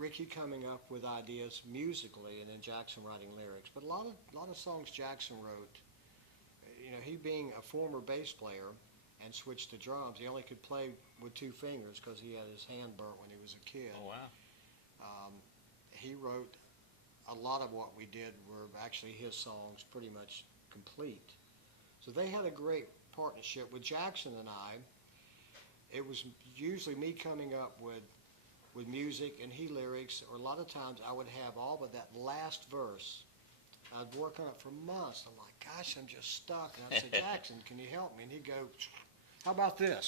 Ricky coming up with ideas musically, and then Jackson writing lyrics. But a lot of songs Jackson wrote, he being a former bass player and switched to drums, he only could play with two fingers because he had his hand burnt when he was a kid. Oh wow. Um, he wrote a lot of what we did were actually his songs, pretty much complete. So they had a great partnership with Jackson and I. It was usually me coming up with music and he lyrics, or a lot of times I would have all but that last verse. I'd work on it for months. I'm like, gosh, I'm just stuck. And I'd say, Jackson, can you help me? And he'd go, how about this?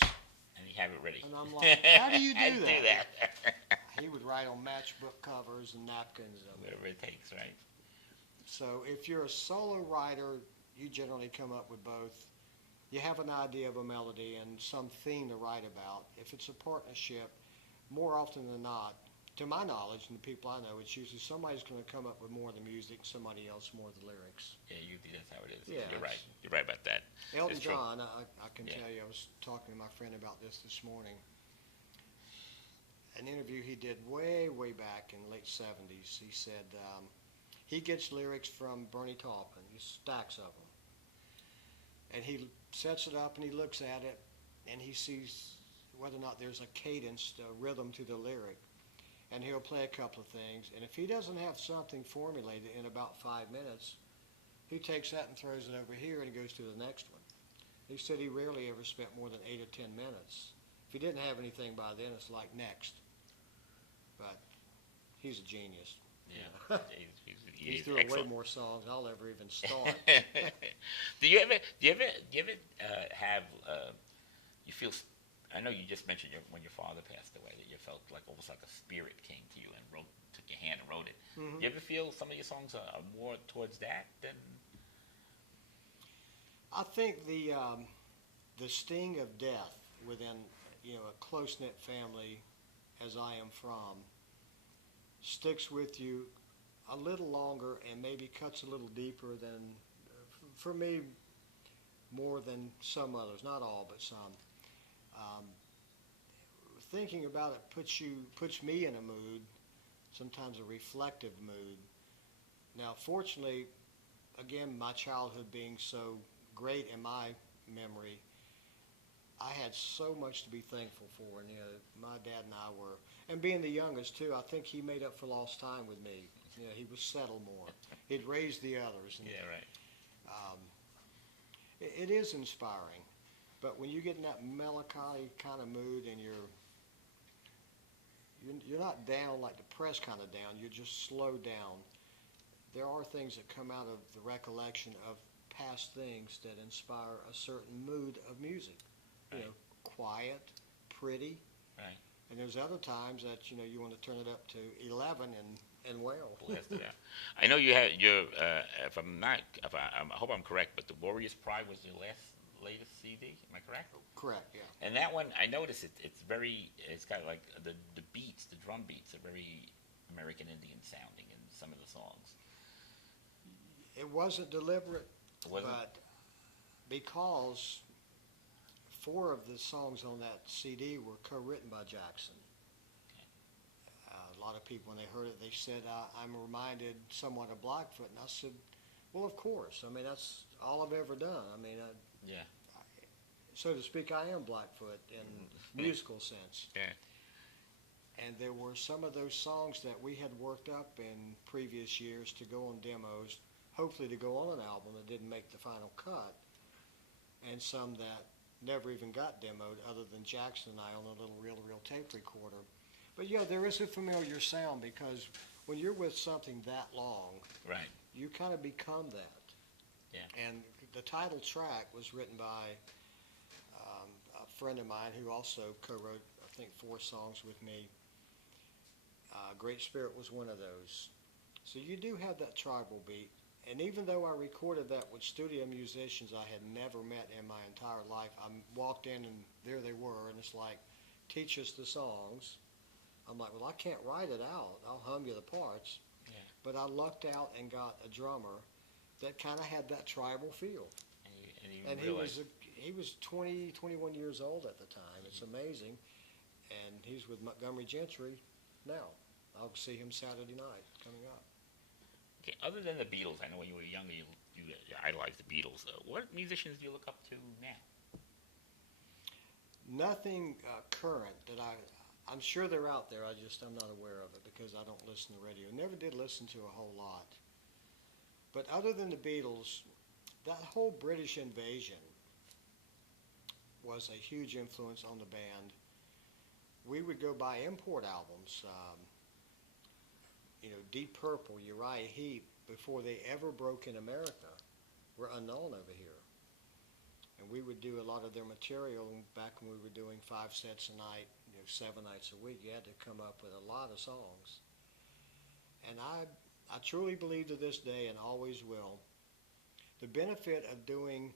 And you have it ready. And I'm like, how do you How do do that? that? He would write on matchbook covers and napkins. Whatever it takes, right? So if you're a solo writer, you generally come up with both. You have an idea of a melody and some theme to write about. If it's a partnership, more often than not, to my knowledge and the people I know, it's usually somebody's going to come up with more of the music, somebody else more of the lyrics. Yeah, usually that's how it is. Yeah, You're right. You're right about that. Elton It's true. John, I can Yeah. tell you, I was talking to my friend about this morning. An interview he did way back in the late 70s. He said he gets lyrics from Bernie Taupin, stacks of them. And he sets it up and he looks at it and he sees whether or not there's a cadence, a rhythm to the lyric. And he'll play a couple of things. And if he doesn't have something formulated in about 5 minutes, he takes that and throws it over here and he goes to the next one. He said he rarely ever spent more than 8 or 10 minutes. If he didn't have anything by then, it's like next. But he's a genius. Yeah. He's through way more songs than I'll ever even start. Do you ever have you feel? I know you just mentioned when your father passed away that you felt like almost like a spirit came to you and took your hand and wrote it. Mm-hmm. Do you ever feel some of your songs are more towards that than? I think the sting of death within a close knit family, as I am from, sticks with you a little longer and maybe cuts a little deeper than, for me, more than some others. Not all, but some. Thinking about it puts me in a mood, sometimes a reflective mood. Now, fortunately, again, my childhood being so great in my memory, I had so much to be thankful for. And my dad and I were, and being the youngest too, I think he made up for lost time with me. He was settled more. He'd raised the others. And, yeah, right. It is inspiring. But when you get in that melancholy kind of mood and you're not down like depressed kind of down, you're just slowed down. There are things that come out of the recollection of past things that inspire a certain mood of music. Right. Quiet, pretty. Right. And there's other times that you want to turn it up to 11 and wail. Blast it out. I know you had your. If I'm not, I hope I'm correct, but the Warrior's Pride was your latest CD. Am I correct? Correct. Yeah. And that one, I noticed it's got like the beats, the drum beats are very American Indian sounding in some of the songs. It wasn't deliberate, Wasn't? but because 4 of the songs on that CD were co-written by Jackson. A lot of people, when they heard it, they said, I'm reminded somewhat of Blackfoot. And I said, well, of course. I mean, that's all I've ever done. I mean, Yeah. so to speak, I am Blackfoot in musical sense. Yeah. And there were some of those songs that we had worked up in previous years to go on demos, hopefully to go on an album that didn't make the final cut, and some that never even got demoed other than Jackson and I on a little reel-to-reel tape recorder. But yeah, there is a familiar sound because when you're with something that long, Right. you kind of become that. Yeah. And the title track was written by a friend of mine who also co-wrote, I think, 4 songs with me. Great Spirit was one of those. So you do have that tribal beat. And even though I recorded that with studio musicians I had never met in my entire life, I walked in and there they were, and it's like, teach us the songs. I'm like, well, I can't write it out. I'll hum you the parts. Yeah. But I lucked out and got a drummer that kind of had that tribal feel. And he was 20, 21 years old at the time. It's amazing. And he's with Montgomery Gentry now. I'll see him Saturday night coming up. Okay, other than the Beatles, I know when you were younger you idolized the Beatles. What musicians do you look up to now? Nothing current that I'm sure they're out there. I'm not aware of it because I don't listen to radio. Never did listen to a whole lot. But other than the Beatles, that whole British invasion was a huge influence on the band. We would go buy import albums. Deep Purple, Uriah Heep, before they ever broke in America, were unknown over here. And we would do a lot of their material back when we were doing 5 sets a night, 7 nights a week. You had to come up with a lot of songs. And I truly believe to this day, and always will, the benefit of doing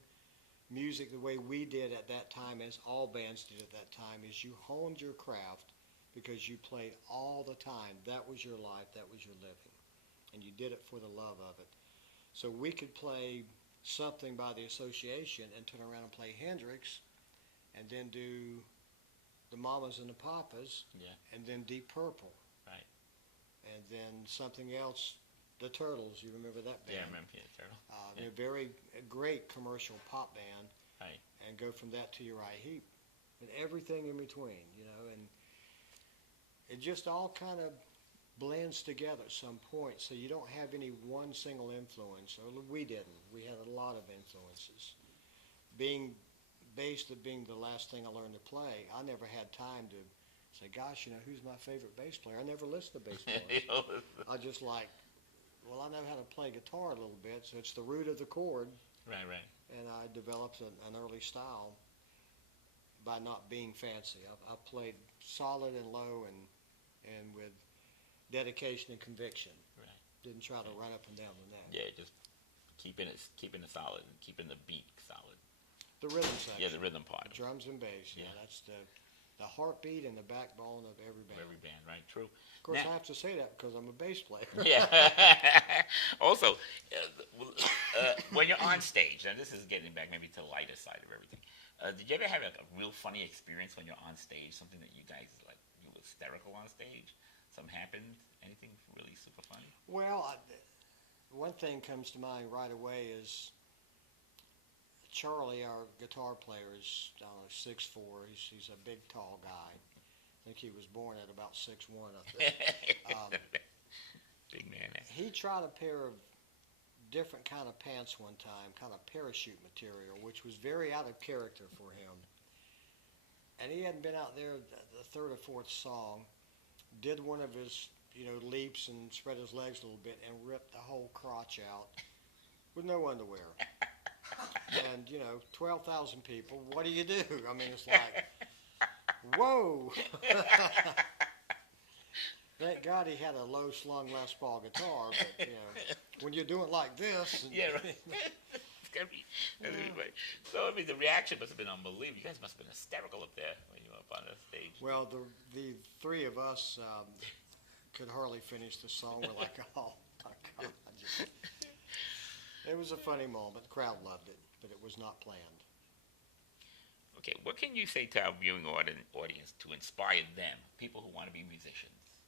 music the way we did at that time, as all bands did at that time, is you honed your craft because you played all the time. That was your life, that was your living. And you did it for the love of it. So we could play something by the association and turn around and play Hendrix and then do the Mamas and the Papas, Yeah. and then Deep Purple. Right. And then something else, the Turtles. You remember that band? Yeah, I remember the Turtle. They're a very great commercial pop band. Right. And go from that to Uriah Heep and everything in between, and it just all kind of blends together at some point. So you don't have any one single influence, or we didn't. We had a lot of influences. Being the last thing I learned to play, I never had time to say, gosh, who's my favorite bass player? I never listened to bass players. I just I know how to play guitar a little bit, so it's the root of the chord. Right. And I developed an early style by not being fancy. I played solid and low and with dedication and conviction. Right. Didn't try to run up and down the neck. Yeah, just keeping it solid and keeping the beat solid. The rhythm section. Yeah, the rhythm part. Drums and bass. Yeah, that's the heartbeat and the backbone of every band. Every band, right? True. Of course, I have to say that because I'm a bass player. Yeah. Also, when you're on stage, and this is getting back maybe to the lighter side of everything, did you ever have a real funny experience when you're on stage? Something that you guys you were hysterical on stage? Something happened? Anything really super funny? Well, one thing comes to mind right away is Charlie, our guitar player, is, I don't know, 6'4". He's a big, tall guy. I think he was born at about 6'1", I think. Big man. He tried a pair of different kind of pants one time, kind of parachute material, which was very out of character for him. And he hadn't been out there the third or fourth song, did one of his, leaps and spread his legs a little bit and ripped the whole crotch out with no underwear. And, 12,000 people, what do you do? I mean, it's like, whoa. Thank God he had a low-slung Les Paul guitar, but, when you're doing like this. Yeah, right. It's gotta be, right. So, the reaction must have been unbelievable. You guys must have been hysterical up there when you were up on the stage. Well, the three of us could hardly finish the song. We're like, oh, my God. It was a funny moment. The crowd loved it, but it was not planned. Okay, what can you say to our viewing audience to inspire them, people who want to be musicians,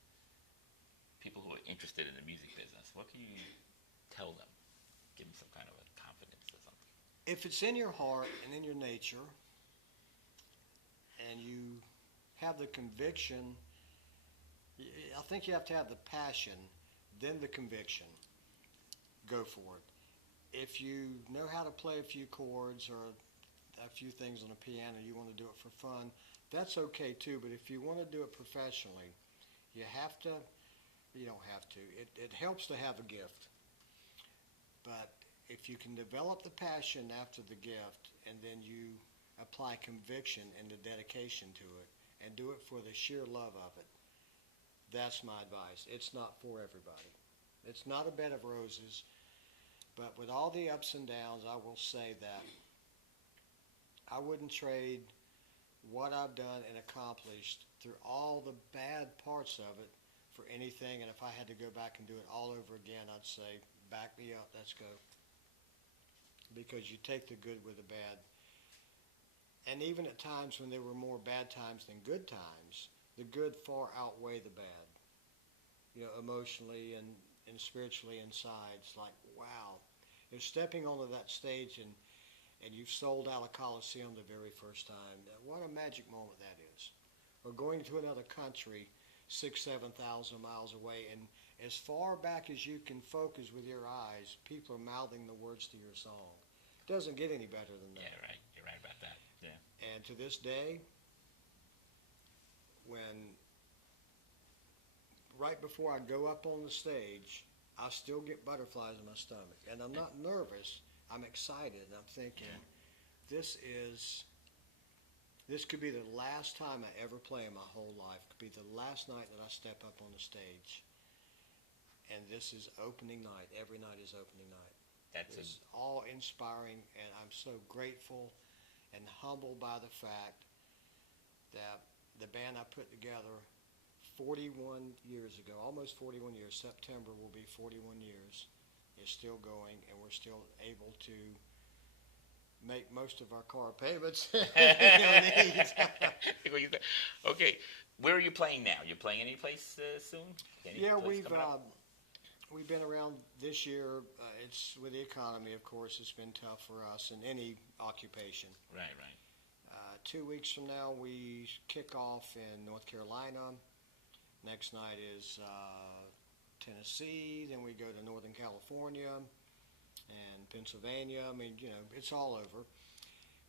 people who are interested in the music business? What can you tell them? Give them some kind of a confidence or something. If it's in your heart and in your nature, and you have the conviction, I think you have to have the passion, then the conviction. Go for it. If you know how to play a few chords or a few things on a piano, you want to do it for fun, that's okay too. But if you want to do it professionally, you don't have to. It helps to have a gift. But if you can develop the passion after the gift and then you apply conviction and the dedication to it and do it for the sheer love of it, that's my advice. It's not for everybody. It's not a bed of roses. But with all the ups and downs, I will say that I wouldn't trade what I've done and accomplished through all the bad parts of it for anything. And if I had to go back and do it all over again, I'd say, back me up, let's go. Because you take the good with the bad. And even at times when there were more bad times than good times, the good far outweigh the bad. emotionally and spiritually inside. It's like, wow. You're stepping onto that stage and you've sold out a Coliseum the very first time. What a magic moment that is. Or going to another country 7,000 miles away, and as far back as you can focus with your eyes, people are mouthing the words to your song. It doesn't get any better than that. Yeah, right. You're right about that. Yeah. And to this day, when right before I go up on the stage, I still get butterflies in my stomach. And I'm not nervous. I'm excited. I'm thinking, this could be the last time I ever play in my whole life. It could be the last night that I step up on the stage. And this is opening night. Every night is opening night. It's awe-inspiring, and I'm so grateful and humbled by the fact that the band I put together 41 years ago, almost 41 years, September will be 41 years, is still going, and we're still able to make most of our car payments. Okay, where are you playing now? You're playing any place soon? We've been around this year. It's with the economy, of course. It's been tough for us in any occupation. Right. 2 weeks from now, we kick off in North Carolina. Next night is Tennessee. Then we go to Northern California and Pennsylvania. I mean, it's all over.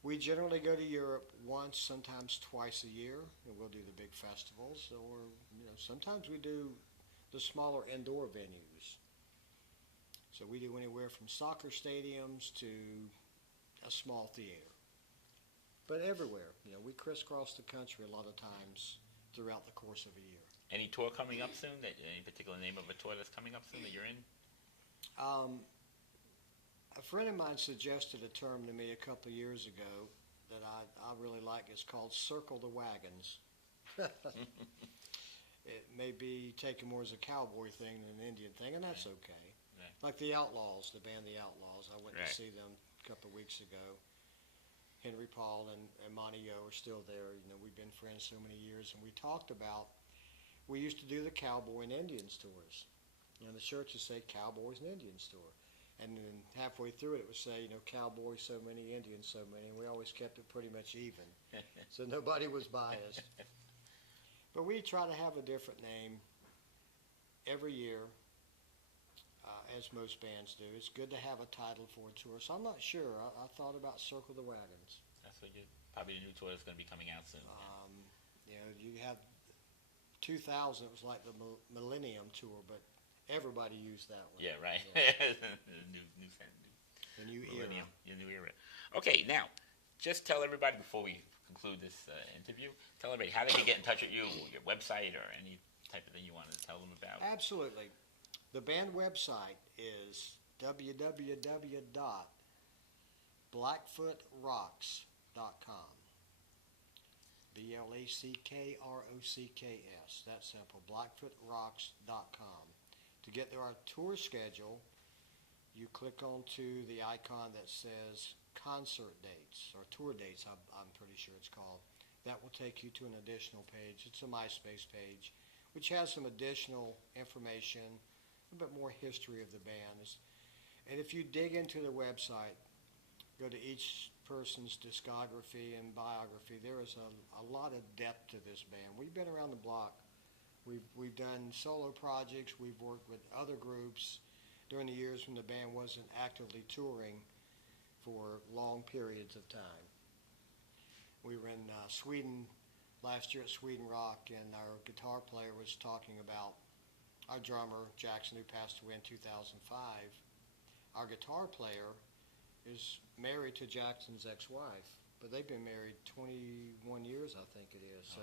We generally go to Europe once, sometimes twice a year, and we'll do the big festivals. Or, sometimes we do the smaller indoor venues. So we do anywhere from soccer stadiums to a small theater. But everywhere, we crisscross the country a lot of times throughout the course of a year. Any tour coming up soon? Any particular name of a tour that's coming up soon that you're in? A friend of mine suggested a term to me a couple of years ago that I really like. It's called circle the wagons. It may be taken more as a cowboy thing than an Indian thing, and that's okay. Right. Like the Outlaws, the band The Outlaws. I went Right. to see them a couple of weeks ago. Henry Paul and Monty Yo are still there. We've been friends so many years, and we talked about, we used to do the Cowboy and Indians tours. The shirts would say Cowboys and Indians tour. And then halfway through it would say, Cowboys so many, Indians so many, and we always kept it pretty much even. So nobody was biased. But we try to have a different name every year, as most bands do. It's good to have a title for a tour. So I'm not sure. I thought about Circle the Wagons. That's what probably the new tour that's going to be coming out soon. You have 2000, it was like the Millennium Tour, but everybody used that one. Yeah, right. Yeah. The new millennium, your new era. Okay, now, just tell everybody before we conclude this interview, tell everybody how they can get in touch with you, or your website, or any type of thing you wanted to tell them about. Absolutely. The band website is www.blackfootrocks.com. BLACKROCKS. That's simple. Blackfootrocks.com. To get to our tour schedule, you click onto the icon that says concert dates, or tour dates, I'm pretty sure it's called. That will take you to an additional page. It's a MySpace page, which has some additional information, a bit more history of the band. And if you dig into the website, go to each person's discography and biography, there is a lot of depth to this band. We've been around the block. We've done solo projects. We've worked with other groups during the years when the band wasn't actively touring for long periods of time. We were in Sweden last year at Sweden Rock, and our guitar player was talking about our drummer, Jackson, who passed away in 2005. Our guitar player is married to Jackson's ex-wife, but they've been married 21 years, I think it is. So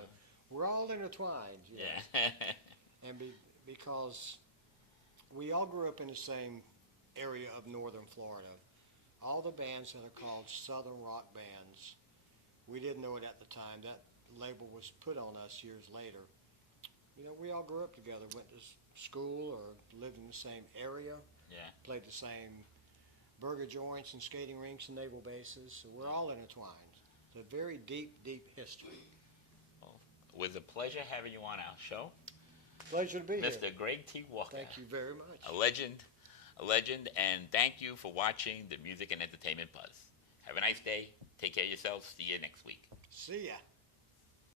we're all intertwined. Yeah. And because we all grew up in the same area of northern Florida. All the bands that are called Southern rock bands, we didn't know it at the time. That label was put on us years later. We all grew up together, went to school or lived in the same area, played the same burger joints and skating rinks and naval bases. So we're all intertwined. It's a very deep, deep history. Well, it was a pleasure having you on our show. Pleasure to be here. Mr. Greg T. Walker. Thank you very much. A legend, and thank you for watching the Music and Entertainment Buzz. Have a nice day. Take care of yourselves. See you next week. See ya.